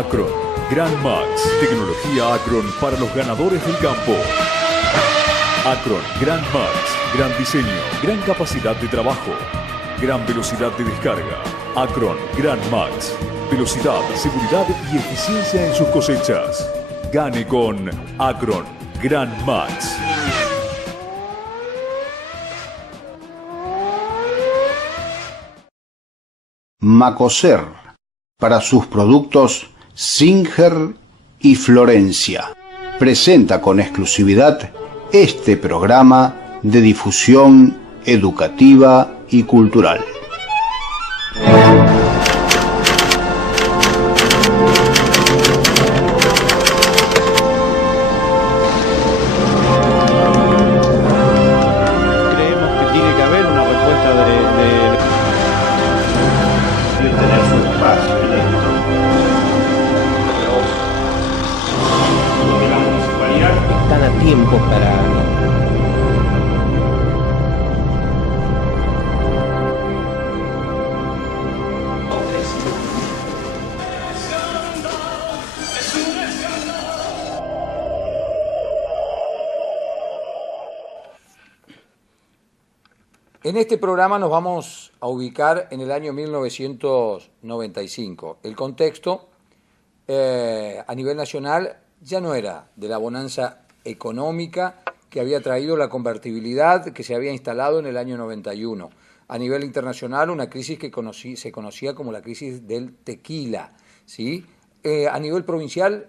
Acron, Gran Max, tecnología Acron para los ganadores del campo. Acron, Gran Max, gran diseño, gran capacidad de trabajo, gran velocidad de descarga. Acron, Gran Max, velocidad, seguridad y eficiencia en sus cosechas. Gane con Acron, Gran Max. Macoser, para sus productos Singer y Florencia, presenta con exclusividad este programa de difusión educativa y cultural. Creemos que tiene que haber una respuesta Debe tener su espacio en esto. De la municipalidad. Están a tiempo para... En este programa nos vamos a ubicar en el año 1995. El contexto a nivel nacional ya no era de la bonanza económica que había traído la convertibilidad que se había instalado en el año 91. A nivel internacional, una crisis que se conocía como la crisis del tequila, ¿sí? A nivel provincial,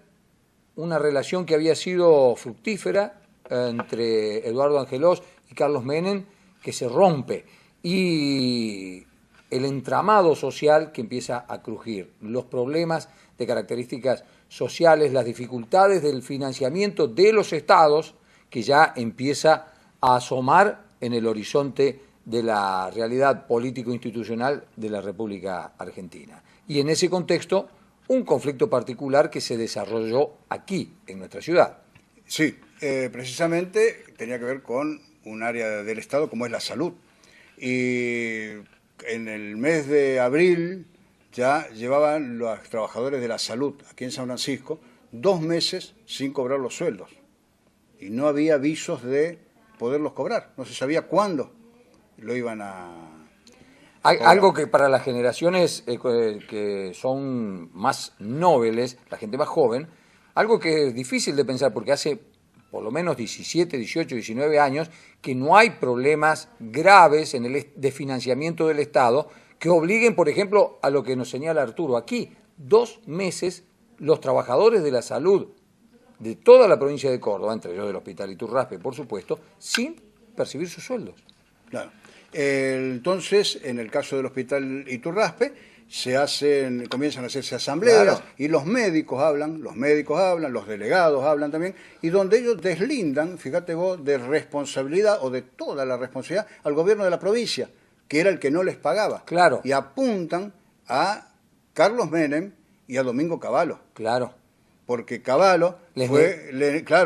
una relación que había sido fructífera entre Eduardo Angelós y Carlos Menem, que se rompe, y el entramado social que empieza a crujir, los problemas de características sociales, las dificultades del financiamiento de los estados, que ya empieza a asomar en el horizonte de la realidad político-institucional de la República Argentina. Y en ese contexto, un conflicto particular que se desarrolló aquí, en nuestra ciudad. Sí, precisamente tenía que ver con un área del Estado como es la salud. Y en el mes de abril ya llevaban los trabajadores de la salud aquí en San Francisco 2 meses sin cobrar los sueldos. Y no había avisos de poderlos cobrar. No se sabía cuándo lo iban a... Algo que para las generaciones que son más nobles, la gente más joven, algo que es difícil de pensar porque hace por lo menos 17, 18, 19 años, que no hay problemas graves en el de financiamiento del Estado que obliguen, por ejemplo, a lo que nos señala Arturo. Aquí, 2 meses, los trabajadores de la salud de toda la provincia de Córdoba, entre ellos del Hospital Iturraspe, por supuesto, sin percibir sus sueldos. Claro. Entonces, en el caso del Hospital Iturraspe, comienzan a hacerse asambleas, claro, y los médicos hablan, los delegados hablan también, y donde ellos deslindan, fíjate vos, de responsabilidad o de toda la responsabilidad al gobierno de la provincia, que era el que no les pagaba. Claro. Y apuntan a Carlos Menem y a Domingo Cavallo. Claro. Porque Cavallo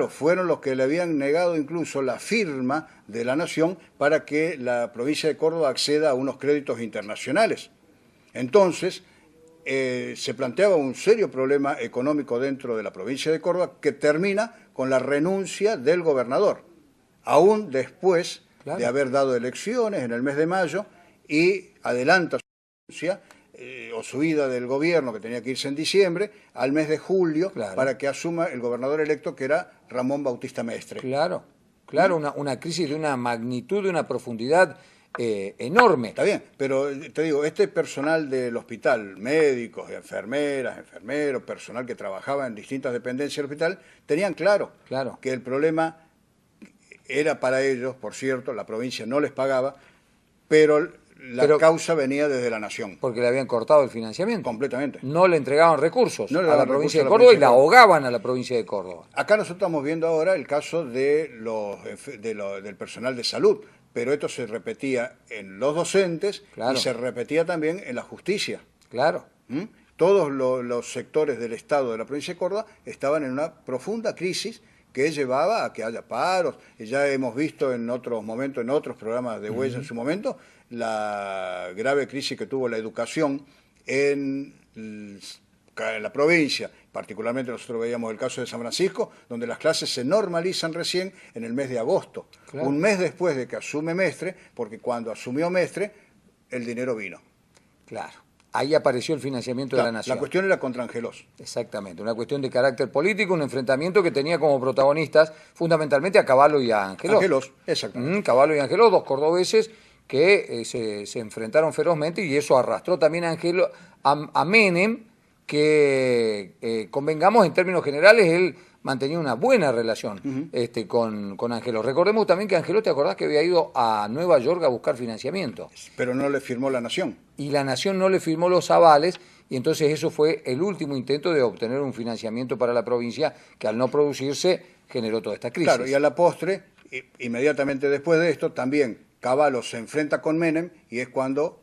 fueron los que le habían negado incluso la firma de la Nación para que la provincia de Córdoba acceda a unos créditos internacionales. Entonces, se planteaba un serio problema económico dentro de la provincia de Córdoba que termina con la renuncia del gobernador, aún después de haber dado elecciones en el mes de mayo, y adelanta su renuncia o su ida del gobierno, que tenía que irse en diciembre, al mes de julio, para que asuma el gobernador electo, que era Ramón Bautista Mestre. Claro, una crisis de una magnitud, de una profundidad enorme. Está bien, pero te digo, este personal del hospital, médicos, enfermeras, enfermeros, personal que trabajaba en distintas dependencias del hospital, tenían claro que el problema era para ellos, por cierto, la provincia no les pagaba, pero la causa venía desde la Nación. Porque le habían cortado el financiamiento. Completamente. No le entregaban recursos a la provincia de Córdoba y la ahogaban a la provincia de Córdoba. Acá nosotros estamos viendo ahora el caso de del personal de salud, pero esto se repetía en los docentes y se repetía también en la justicia. Claro. Todos los sectores del Estado de la provincia de Córdoba estaban en una profunda crisis que llevaba a que haya paros. Ya hemos visto en otros momentos, en otros programas de Huella en su momento, la grave crisis que tuvo la educación en en la provincia, particularmente nosotros veíamos el caso de San Francisco, donde las clases se normalizan recién en el mes de agosto, Claro. un mes después de que asume Mestre, porque cuando asumió Mestre, el dinero vino. Claro. Ahí apareció el financiamiento de la nación. La cuestión era contra Angelós. Exactamente, una cuestión de carácter político, un enfrentamiento que tenía como protagonistas fundamentalmente a Cavallo y a Angelós. Angelós, exactamente. Cavallo y Angelós, dos cordobeses que se enfrentaron ferozmente, y eso arrastró también a Menem, que convengamos en términos generales, él mantenía una buena relación con Angelós. Recordemos también que Angelós, ¿te acordás que había ido a Nueva York a buscar financiamiento? Pero no le firmó la Nación. Y la Nación no le firmó los avales, y entonces eso fue el último intento de obtener un financiamiento para la provincia, que al no producirse generó toda esta crisis. Claro, y a la postre, inmediatamente después de esto, también Cavallo se enfrenta con Menem, y es cuando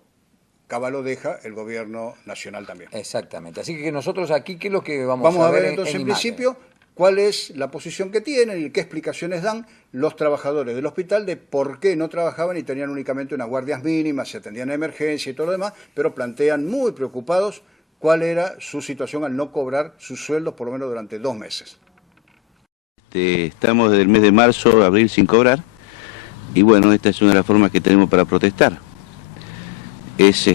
Cavallo deja el gobierno nacional también. Exactamente. Así que nosotros aquí, ¿qué es lo que vamos Vamos a ver en entonces en imagen? principio cuál es la posición que tienen y qué explicaciones dan los trabajadores del hospital de por qué no trabajaban y tenían únicamente unas guardias mínimas, se atendían a emergencia y todo lo demás, pero plantean muy preocupados cuál era su situación al no cobrar sus sueldos por lo menos durante 2 meses. Estamos desde el mes de marzo, abril sin cobrar, y bueno, esta es una de las formas que tenemos para protestar. Es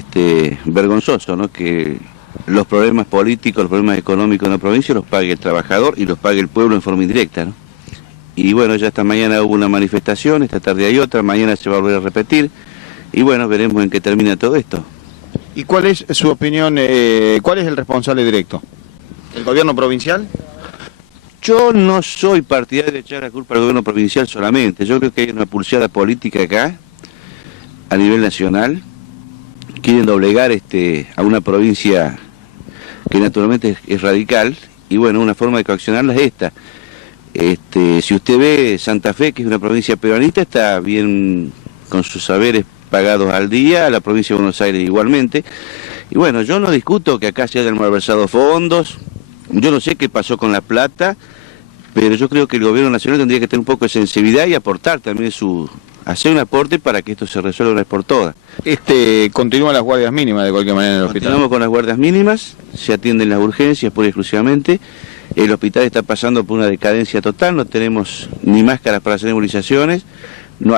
vergonzoso, ¿no?, que los problemas políticos, los problemas económicos de una provincia los pague el trabajador y los pague el pueblo en forma indirecta, ¿no? Y bueno, ya esta mañana hubo una manifestación, esta tarde hay otra, mañana se va a volver a repetir, y bueno, veremos en qué termina todo esto. ¿Y cuál es su opinión, cuál es el responsable directo? ¿El gobierno provincial? Yo no soy partidario de echar la culpa al gobierno provincial solamente, yo creo que hay una pulseada política acá, a nivel nacional. Quieren doblegar a una provincia que naturalmente es radical, y bueno, una forma de coaccionarla es esta. Si usted ve Santa Fe, que es una provincia peronista, está bien con sus saberes pagados al día, la provincia de Buenos Aires igualmente, y bueno, yo no discuto que acá se hayan malversado fondos, yo no sé qué pasó con la plata, pero yo creo que el gobierno nacional tendría que tener un poco de sensibilidad y aportar también hacer un aporte para que esto se resuelva una vez por todas. Continúan las guardias mínimas de cualquier manera en el hospital. Continuamos con las guardias mínimas, se atienden las urgencias pura y exclusivamente. El hospital está pasando por una decadencia total, no tenemos ni máscaras para hacer nebulizaciones,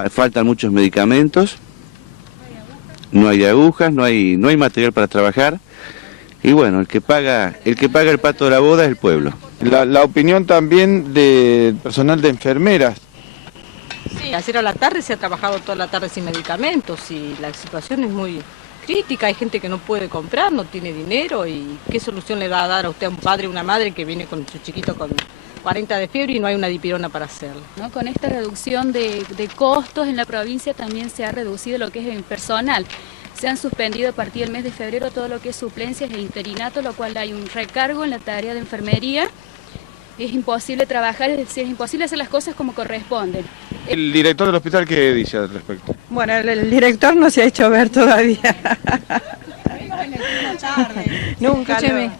faltan muchos medicamentos, no hay agujas, no hay material para trabajar. Y bueno, el que paga el pato de la boda es el pueblo. La opinión también del personal de enfermeras. Sí, ayer a la tarde se ha trabajado toda la tarde sin medicamentos y la situación es muy crítica. Hay gente que no puede comprar, no tiene dinero, y ¿qué solución le va a dar a usted a un padre o una madre que viene con su chiquito con 40 de fiebre y no hay una dipirona para hacerlo? ¿No? Con esta reducción de costos en la provincia también se ha reducido lo que es el personal. Se han suspendido a partir del mes de febrero todo lo que es suplencias e interinato, lo cual hay un recargo en la tarea de enfermería. Es imposible trabajar, es decir, es imposible hacer las cosas como corresponden. ¿El director del hospital qué dice al respecto? Bueno, el director no se ha hecho ver todavía. Nunca. Escúcheme,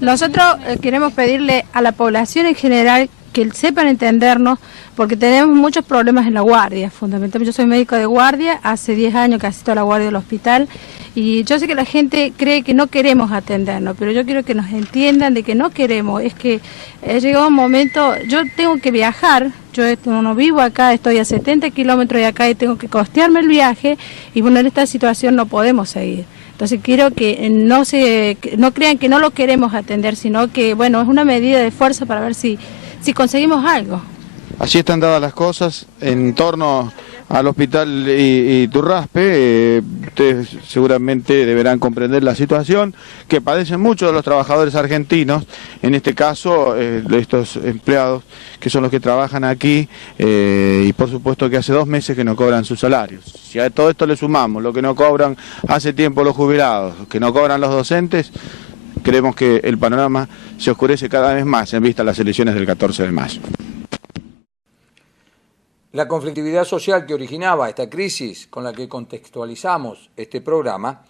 nosotros queremos pedirle a la población en general que sepan entendernos, porque tenemos muchos problemas en la guardia. Fundamentalmente, yo soy médico de guardia, hace 10 años que asisto a la guardia del hospital, y yo sé que la gente cree que no queremos atendernos, pero yo quiero que nos entiendan de que no queremos. Es que ha llegado un momento, yo tengo que viajar, yo no vivo acá, estoy a 70 kilómetros de acá y tengo que costearme el viaje, y bueno, en esta situación no podemos seguir. Entonces quiero que no crean que no lo queremos atender, sino que, bueno, es una medida de fuerza para ver si conseguimos algo. Así están dadas las cosas en torno al hospital Iturraspe. Ustedes seguramente deberán comprender la situación que padecen muchos de los trabajadores argentinos, en este caso de estos empleados que son los que trabajan aquí, y por supuesto que hace 2 meses que no cobran sus salarios. Si a todo esto le sumamos lo que no cobran hace tiempo los jubilados, que no cobran los docentes, creemos que el panorama se oscurece cada vez más en vista de las elecciones del 14 de mayo. La conflictividad social que originaba esta crisis con la que contextualizamos este programa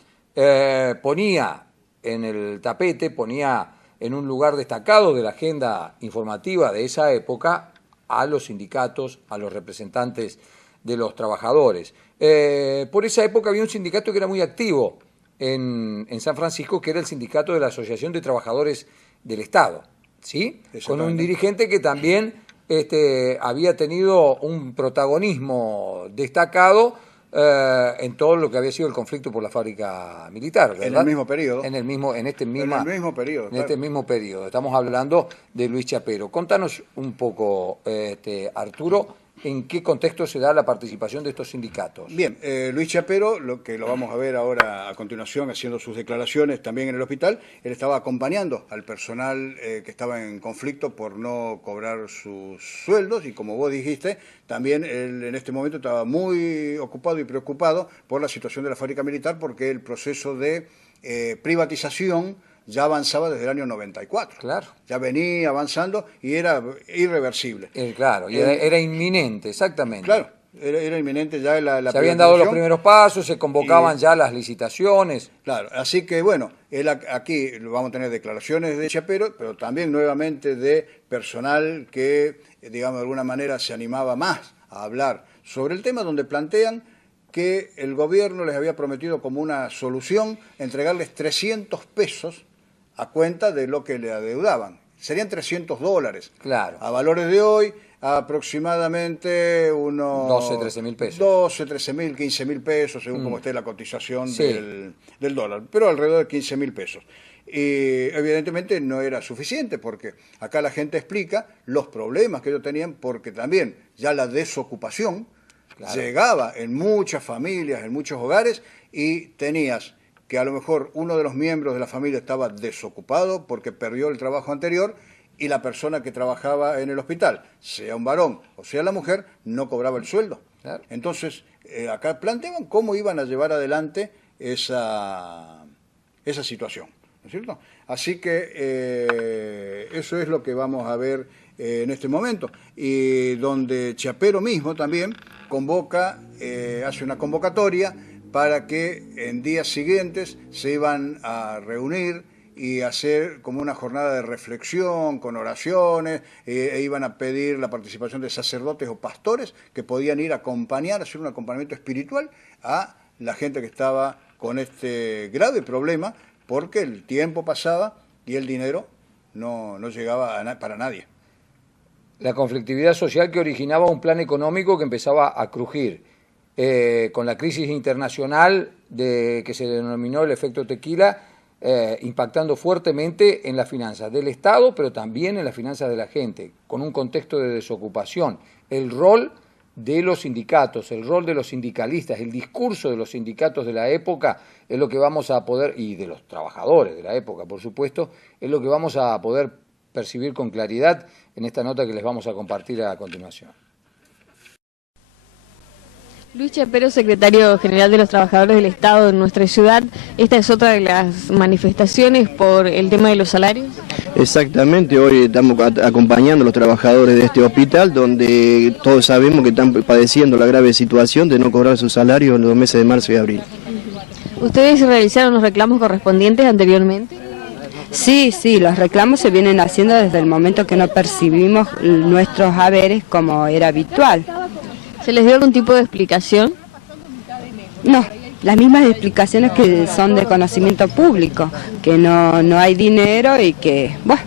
ponía en el tapete, ponía en un lugar destacado de la agenda informativa de esa época a los sindicatos, a los representantes de los trabajadores. Por esa época había un sindicato que era muy activo, en San Francisco, que era el sindicato de la Asociación de Trabajadores del Estado, ¿sí? Con un dirigente que también había tenido un protagonismo destacado en todo lo que había sido el conflicto por la fábrica militar, ¿verdad? En el mismo periodo. En este mismo periodo. Claro. Este mismo periodo. Estamos hablando de Luis Chapero. Contanos un poco, Arturo, ¿en qué contexto se da la participación de estos sindicatos? Bien, Luis Chapero, lo vamos a ver ahora a continuación haciendo sus declaraciones también en el hospital, él estaba acompañando al personal que estaba en conflicto por no cobrar sus sueldos y como vos dijiste, también él en este momento estaba muy ocupado y preocupado por la situación de la fábrica militar porque el proceso de privatización ya avanzaba desde el año 94. Claro. Ya venía avanzando y era irreversible. Claro, y era inminente, exactamente. Claro, era inminente ya la se habían dado los primeros pasos, se convocaban ya las licitaciones. Claro, así que bueno, aquí vamos a tener declaraciones de Chapero, pero también nuevamente de personal que, digamos, de alguna manera se animaba más a hablar sobre el tema, donde plantean que el gobierno les había prometido como una solución entregarles 300 pesos a cuenta de lo que le adeudaban. Serían $300. Claro. A valores de hoy, aproximadamente unos 12, 13 mil pesos. 12, 13 mil, 15 mil pesos, según como esté la cotización del dólar, pero alrededor de 15 mil pesos. Y evidentemente no era suficiente, porque acá la gente explica los problemas que ellos tenían, porque también ya la desocupación llegaba en muchas familias, en muchos hogares, y tenías que a lo mejor uno de los miembros de la familia estaba desocupado porque perdió el trabajo anterior y la persona que trabajaba en el hospital, sea un varón o sea la mujer, no cobraba el sueldo. Claro. Entonces, acá planteaban cómo iban a llevar adelante esa situación, ¿no es cierto? Así que eso es lo que vamos a ver en este momento, y donde Chapero mismo también convoca, hace una convocatoria para que en días siguientes se iban a reunir y hacer como una jornada de reflexión con oraciones, e iban a pedir la participación de sacerdotes o pastores que podían ir a acompañar, hacer un acompañamiento espiritual a la gente que estaba con este grave problema, porque el tiempo pasaba y el dinero no llegaba para nadie. La conflictividad social que originaba un plan económico que empezaba a crujir. Con la crisis internacional que se denominó el efecto tequila, impactando fuertemente en las finanzas del Estado, pero también en las finanzas de la gente, con un contexto de desocupación. El rol de los sindicatos, el rol de los sindicalistas, el discurso de los sindicatos de la época es lo que vamos a poder, y de los trabajadores de la época, por supuesto, es lo que vamos a poder percibir con claridad en esta nota que les vamos a compartir a continuación. Luis Chapero, secretario general de los trabajadores del Estado en nuestra ciudad, esta es otra de las manifestaciones por el tema de los salarios. Exactamente, hoy estamos acompañando a los trabajadores de este hospital, donde todos sabemos que están padeciendo la grave situación de no cobrar su salario en los meses de marzo y abril. ¿Ustedes realizaron los reclamos correspondientes anteriormente? Sí, los reclamos se vienen haciendo desde el momento que no percibimos nuestros haberes como era habitual. ¿Se les dio algún tipo de explicación? No, las mismas explicaciones que son de conocimiento público, que no hay dinero y que, bueno.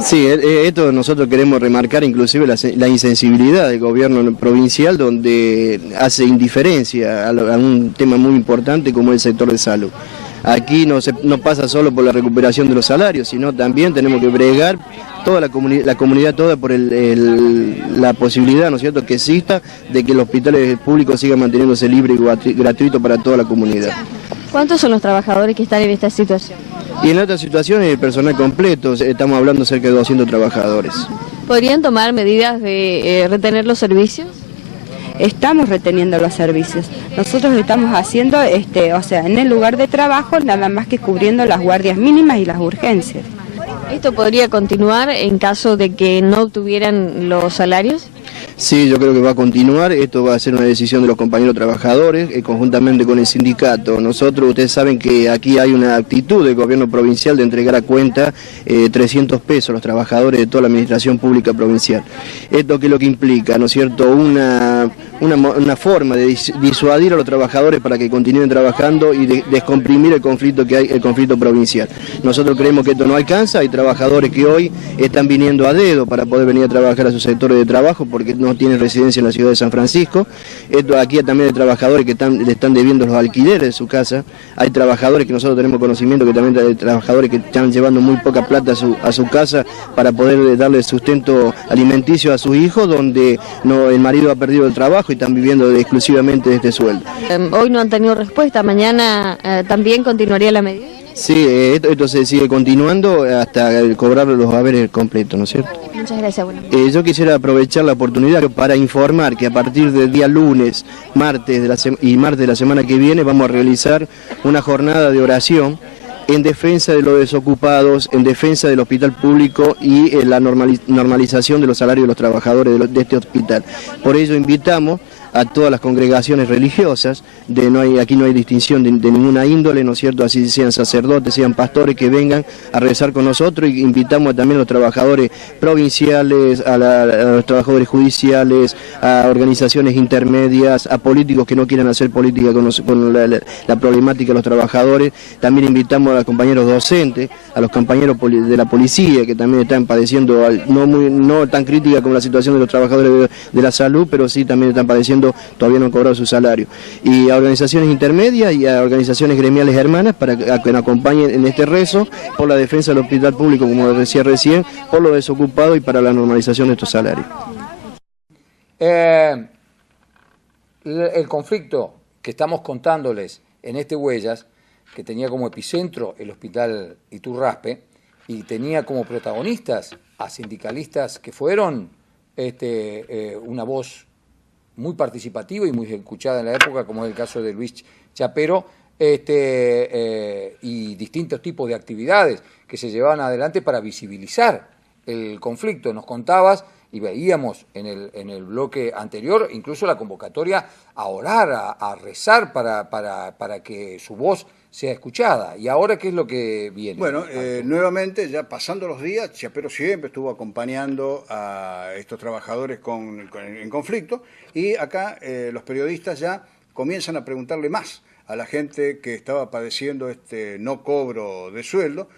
Sí, esto nosotros queremos remarcar inclusive la insensibilidad del gobierno provincial, donde hace indiferencia a un tema muy importante como el sector de salud. Aquí no pasa solo por la recuperación de los salarios, sino también tenemos que bregar toda la comunidad toda por la posibilidad, ¿no es cierto?, que exista de que los hospitales públicos sigan manteniéndose libre y gratuito para toda la comunidad. ¿Cuántos son los trabajadores que están en esta situación? Y en otras situaciones el personal completo, estamos hablando cerca de 200 trabajadores. ¿Podrían tomar medidas de retener los servicios? Estamos reteniendo los servicios. Nosotros estamos haciendo, en el lugar de trabajo, nada más que cubriendo las guardias mínimas y las urgencias. ¿Esto podría continuar en caso de que no obtuvieran los salarios? Sí, yo creo que va a continuar, esto va a ser una decisión de los compañeros trabajadores, conjuntamente con el sindicato. Nosotros, ustedes saben que aquí hay una actitud del gobierno provincial de entregar a cuenta 300 pesos a los trabajadores de toda la administración pública provincial. Esto que es lo que implica, ¿no es cierto?, una forma de disuadir a los trabajadores para que continúen trabajando y descomprimir el conflicto que hay, el conflicto provincial. Nosotros creemos que esto no alcanza, hay trabajadores que hoy están viniendo a dedo para poder venir a trabajar a sus sectores de trabajo porque no tienen residencia en la ciudad de San Francisco. Esto aquí también hay trabajadores que le están debiendo los alquileres de su casa. Hay trabajadores que nosotros tenemos conocimiento que también hay trabajadores que están llevando muy poca plata a su casa para poder darle sustento alimenticio a sus hijos, donde el marido ha perdido el trabajo y están viviendo exclusivamente de este sueldo. Hoy no han tenido respuesta, mañana también continuaría la medida. Sí, esto se sigue continuando hasta cobrar los haberes completos, ¿no es cierto? Muchas gracias. Bueno. Yo quisiera aprovechar la oportunidad para informar que a partir del día lunes, martes de la semana que viene vamos a realizar una jornada de oración en defensa de los desocupados, en defensa del hospital público y en la normalización de los salarios de los trabajadores de este hospital. Por ello invitamos a todas las congregaciones religiosas, aquí no hay distinción de ninguna índole, ¿no es cierto?, así sean sacerdotes, sean pastores, que vengan a rezar con nosotros, y invitamos también a los trabajadores provinciales, a los trabajadores judiciales, a organizaciones intermedias, a políticos que no quieran hacer política con la problemática de los trabajadores. También invitamos a los compañeros docentes, a los compañeros de la policía, que también están padeciendo, no tan crítica como la situación de los trabajadores de la salud, pero sí también están padeciendo, todavía no han cobrado su salario, y a organizaciones intermedias y a organizaciones gremiales hermanas para que nos acompañen en este rezo por la defensa del hospital público, como decía recién, por los desocupados y para la normalización de estos salarios. El conflicto que estamos contándoles en este Huellas, que tenía como epicentro el hospital Iturraspe y tenía como protagonistas a sindicalistas que fueron una voz muy participativa y muy escuchada en la época, como es el caso de Luis Chapero, y distintos tipos de actividades que se llevaban adelante para visibilizar el conflicto. Nos contabas y veíamos en el bloque anterior incluso la convocatoria a orar, a rezar para que su voz sea escuchada. ¿Y ahora qué es lo que viene? Bueno, nuevamente, ya pasando los días, Chapero siempre estuvo acompañando a estos trabajadores en conflicto, y acá los periodistas ya comienzan a preguntarle más a la gente que estaba padeciendo este no cobro de sueldo,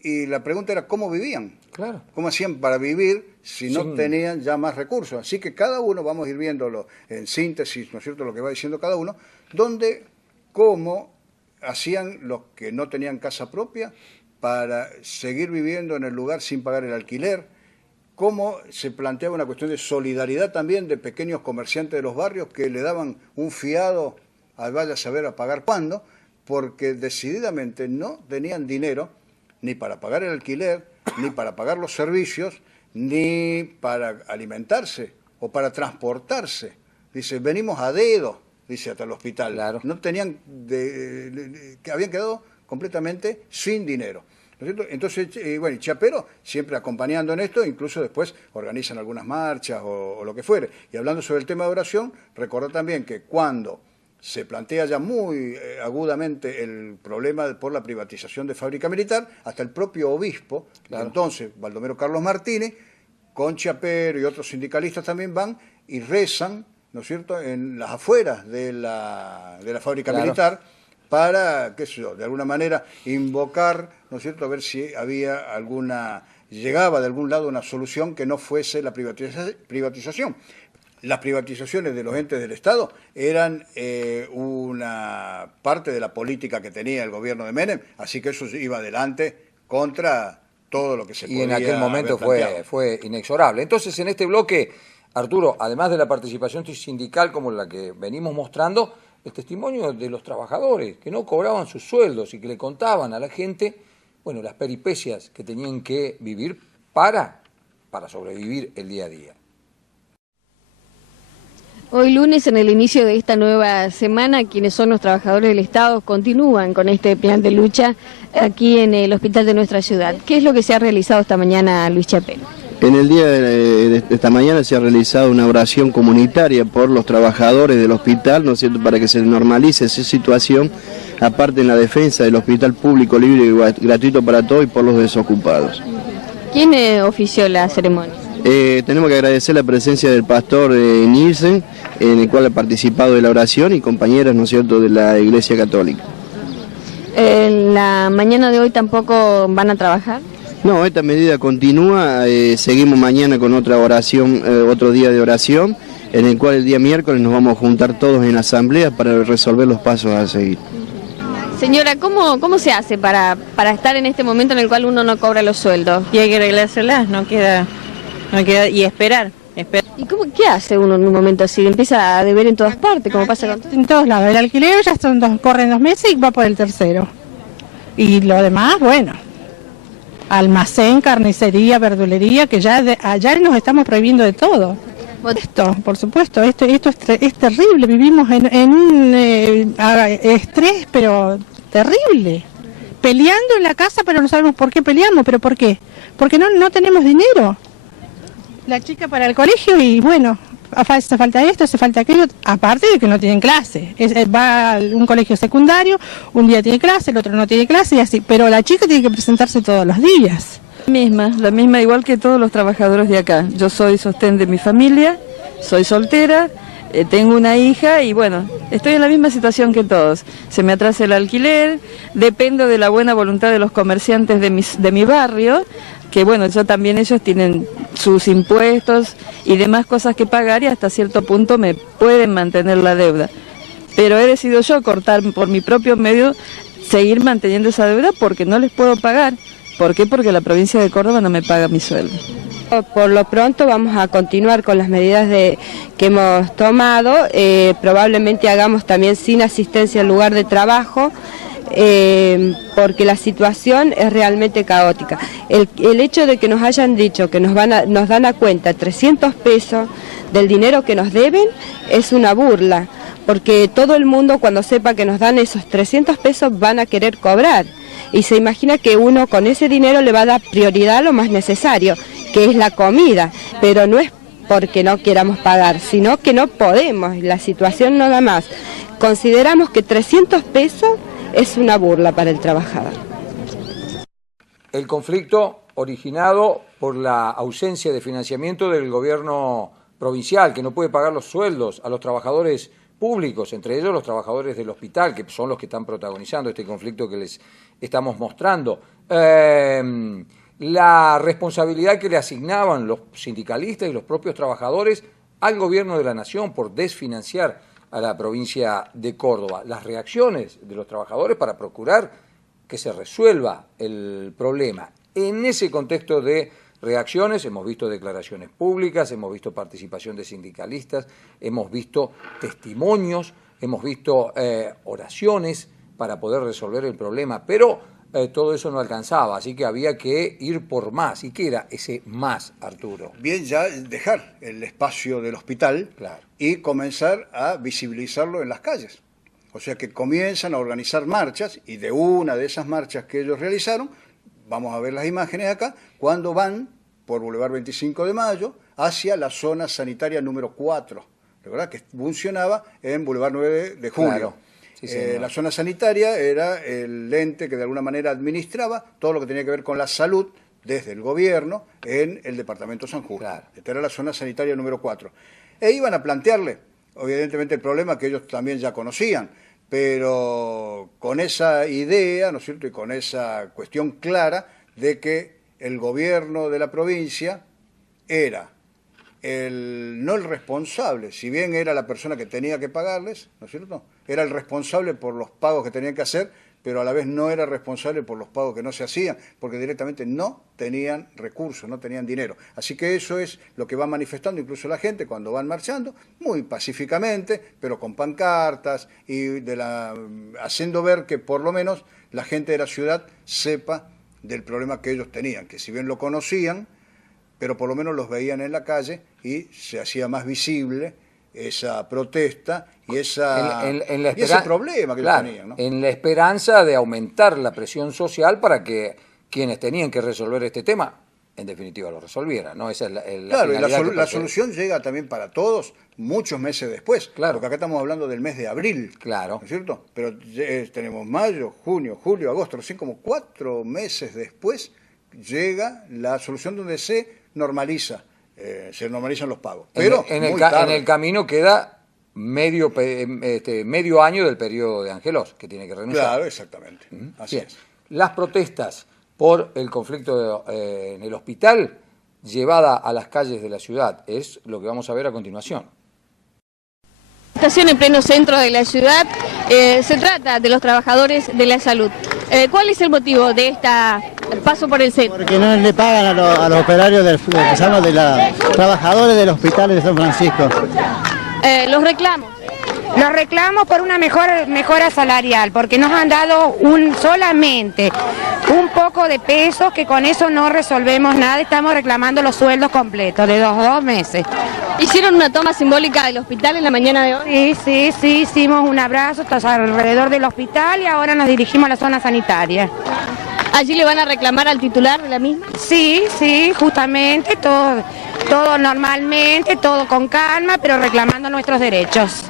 y la pregunta era cómo vivían, claro, cómo hacían para vivir si no tenían ya más recursos. Así que cada uno, vamos a ir viéndolo en síntesis, ¿no es cierto?, lo que va diciendo cada uno, cómo hacían los que no tenían casa propia para seguir viviendo en el lugar sin pagar el alquiler, cómo se planteaba una cuestión de solidaridad también de pequeños comerciantes de los barrios que le daban un fiado a vaya a saber a pagar cuándo, porque decididamente no tenían dinero ni para pagar el alquiler, ni para pagar los servicios, ni para alimentarse o para transportarse. Dice, venimos a dedo, dice, hasta el hospital. Claro. No tenían, que habían quedado completamente sin dinero, ¿no es cierto? Entonces, bueno, Chapero siempre acompañando en esto, incluso después organizan algunas marchas o lo que fuere. Y hablando sobre el tema de oración, recordar también que cuando se plantea ya muy agudamente el problema por la privatización de Fábrica Militar, hasta el propio obispo, claro, entonces, Baldomero Carlos Martínez, con Chapero y otros sindicalistas también van y rezan, ¿no es cierto?, en las afueras de la Fábrica claro, Militar, para, qué sé yo, de alguna manera invocar, ¿no es cierto?, a ver si llegaba de algún lado una solución que no fuese la privatización. Las privatizaciones de los entes del Estado eran una parte de la política que tenía el gobierno de Menem, así que eso iba adelante contra todo lo que se podía. Y en aquel momento fue inexorable. Entonces, en este bloque, Arturo, además de la participación sindical como la que venimos mostrando, el testimonio de los trabajadores que no cobraban sus sueldos y que le contaban a la gente, bueno, las peripecias que tenían que vivir para sobrevivir el día a día. Hoy lunes, en el inicio de esta nueva semana, quienes son los trabajadores del Estado continúan con este plan de lucha aquí en el hospital de nuestra ciudad. ¿Qué es lo que se ha realizado esta mañana, Luis Chapero? En el día de esta mañana se ha realizado una oración comunitaria por los trabajadores del hospital, ¿no es cierto?, para que se normalice esa situación, aparte en la defensa del hospital público, libre y gratuito para todos y por los desocupados. ¿Quién ofició la ceremonia? Tenemos que agradecer la presencia del pastor Nielsen, en el cual ha participado de la oración, y compañeras, ¿no es cierto?, de la Iglesia Católica. ¿La mañana de hoy tampoco van a trabajar? No, esta medida continúa, seguimos mañana con otra oración, otro día de oración, en el cual el día miércoles nos vamos a juntar todos en asamblea para resolver los pasos a seguir. Señora, ¿cómo se hace para estar en este momento en el cual uno no cobra los sueldos? Y hay que arreglárselas, no queda, y esperar. ¿Y qué hace uno en un momento así? Empieza a deber en todas partes, como pasa con... En todos lados, el alquiler ya corren 2 meses y va por el tercero. Y lo demás, bueno, almacén, carnicería, verdulería, que allá nos estamos prohibiendo de todo. Esto, por supuesto, esto es terrible, vivimos en un estrés, pero terrible. Peleando en la casa, pero no sabemos por qué peleamos, pero ¿por qué? Porque no tenemos dinero. La chica para el colegio y bueno, hace falta esto, hace falta aquello, aparte de que no tienen clase. Va a un colegio secundario, un día tiene clase, el otro no tiene clase y así, pero la chica tiene que presentarse todos los días. La misma igual que todos los trabajadores de acá. Yo soy sostén de mi familia, soy soltera, tengo una hija y bueno, estoy en la misma situación que todos. Se me atrasa el alquiler, dependo de la buena voluntad de los comerciantes de mi barrio, que bueno, ellos tienen sus impuestos y demás cosas que pagar y hasta cierto punto me pueden mantener la deuda. Pero he decidido yo cortar por mi propio medio, seguir manteniendo esa deuda porque no les puedo pagar. ¿Por qué? Porque la provincia de Córdoba no me paga mi sueldo. Por lo pronto vamos a continuar con las medidas que hemos tomado, probablemente hagamos también sin asistencia al lugar de trabajo, porque la situación es realmente caótica. El hecho de que nos hayan dicho que nos dan a cuenta 300 pesos del dinero que nos deben es una burla, porque todo el mundo cuando sepa que nos dan esos 300 pesos van a querer cobrar. Y se imagina que uno con ese dinero le va a dar prioridad a lo más necesario, que es la comida, pero no es porque no queramos pagar, sino que no podemos, la situación no da más. Consideramos que 300 pesos es una burla para el trabajador. El conflicto originado por la ausencia de financiamiento del gobierno provincial, que no puede pagar los sueldos a los trabajadores públicos, entre ellos los trabajadores del hospital, que son los que están protagonizando este conflicto que les estamos mostrando. La responsabilidad que le asignaban los sindicalistas y los propios trabajadores al gobierno de la nación por desfinanciar a la provincia de Córdoba. Las reacciones de los trabajadores para procurar que se resuelva el problema. En ese contexto de reacciones hemos visto declaraciones públicas, hemos visto participación de sindicalistas, hemos visto testimonios, hemos visto oraciones para poder resolver el problema, pero todo eso no alcanzaba, así que había que ir por más. ¿Y qué era ese más, Arturo? Bien, ya dejar el espacio del hospital, claro, y comenzar a visibilizarlo en las calles. O sea que comienzan a organizar marchas, y de una de esas marchas que ellos realizaron, vamos a ver las imágenes acá, cuando van por Boulevard 25 de Mayo hacia la zona sanitaria número 4, ¿verdad? Que funcionaba en Boulevard 9 de Julio. Claro. Sí, la zona sanitaria era el ente que de alguna manera administraba todo lo que tenía que ver con la salud desde el gobierno en el departamento San Justo. Claro. Esta era la zona sanitaria número 4. E iban a plantearle, evidentemente, el problema que ellos también ya conocían, pero con esa idea, ¿no es cierto?, y con esa cuestión clara de que el gobierno de la provincia era no el responsable, si bien era la persona que tenía que pagarles, ¿no es cierto?, era el responsable por los pagos que tenían que hacer, pero a la vez no era responsable por los pagos que no se hacían, porque directamente no tenían recursos, no tenían dinero. Así que eso es lo que va manifestando incluso la gente cuando van marchando, muy pacíficamente, pero con pancartas y haciendo ver que por lo menos la gente de la ciudad sepa del problema que ellos tenían, que si bien lo conocían, pero por lo menos los veían en la calle y se hacía más visible esa protesta y ese problema que ellos tenían, ¿no? En la esperanza de aumentar la presión social para que quienes tenían que resolver este tema en definitiva lo resolviera, ¿no? Esa es la claro, y finalidad la solución llega también para todos muchos meses después. Claro. Porque acá estamos hablando del mes de abril. Claro. ¿No es cierto? Pero tenemos mayo, junio, julio, agosto, recién como 4 meses después llega la solución donde se normalizan los pagos. Pero en el camino queda medio año del periodo de Angelos, que tiene que renunciar. Claro, exactamente. Así es. Las protestas por el conflicto en el hospital llevada a las calles de la ciudad es lo que vamos a ver a continuación. Estación en pleno centro de la ciudad, se trata de los trabajadores de la salud. ¿Cuál es el motivo de esta paso por el centro? Porque no le pagan a los operarios de trabajadores del hospital de San Francisco. Los reclamos. Los reclamos por una mejora salarial, porque nos han dado solamente un poco de pesos, que con eso no resolvemos nada. Estamos reclamando los sueldos completos de 2 meses. ¿Hicieron una toma simbólica del hospital en la mañana de hoy? Sí, hicimos un abrazo alrededor del hospital y ahora nos dirigimos a la zona sanitaria. ¿Allí le van a reclamar al titular de la misma? Sí, justamente, todo normalmente, todo con calma, pero reclamando nuestros derechos.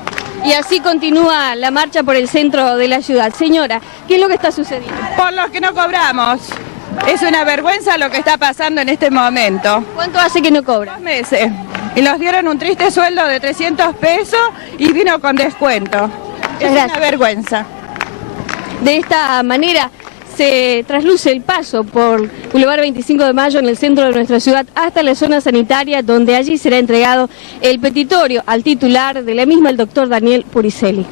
Y así continúa la marcha por el centro de la ciudad. Señora, ¿qué es lo que está sucediendo? Por los que no cobramos. Es una vergüenza lo que está pasando en este momento. ¿Cuánto hace que no cobra? 2 meses. Y nos dieron un triste sueldo de 300 pesos y vino con descuento. Es una vergüenza. De esta manera se trasluce el paso por Boulevard 25 de Mayo en el centro de nuestra ciudad hasta la zona sanitaria, donde allí será entregado el petitorio al titular de la misma, el doctor Daniel Puricelli.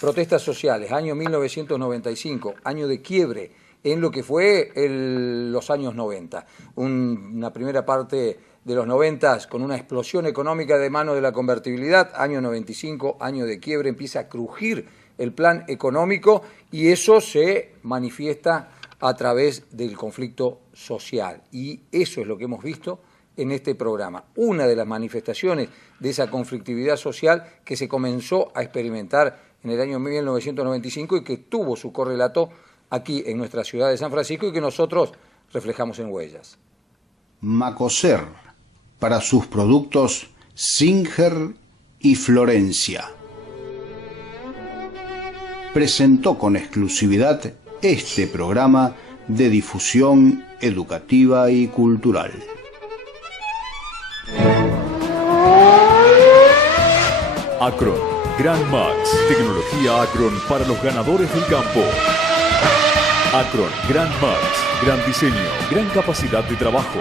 Protestas sociales, año 1995, año de quiebre en lo que fue los años 90. Una primera parte de los 90 con una explosión económica de mano de la convertibilidad, año 95, año de quiebre, empieza a crujir el plan económico y eso se manifiesta a través del conflicto social. Y eso es lo que hemos visto en este programa. Una de las manifestaciones de esa conflictividad social que se comenzó a experimentar en el año 1995 y que tuvo su correlato aquí en nuestra ciudad de San Francisco y que nosotros reflejamos en Huellas. Macoser, para sus productos Singer y Florencia. Presentó con exclusividad este programa de difusión educativa y cultural. Acron, Grand Max, tecnología Acron para los ganadores del campo. Acron, Grand Max, gran diseño, gran capacidad de trabajo,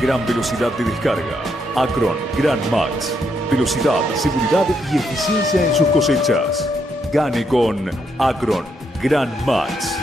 gran velocidad de descarga. Acron, Grand Max, velocidad, seguridad y eficiencia en sus cosechas. Gane con Acron, Grand Max.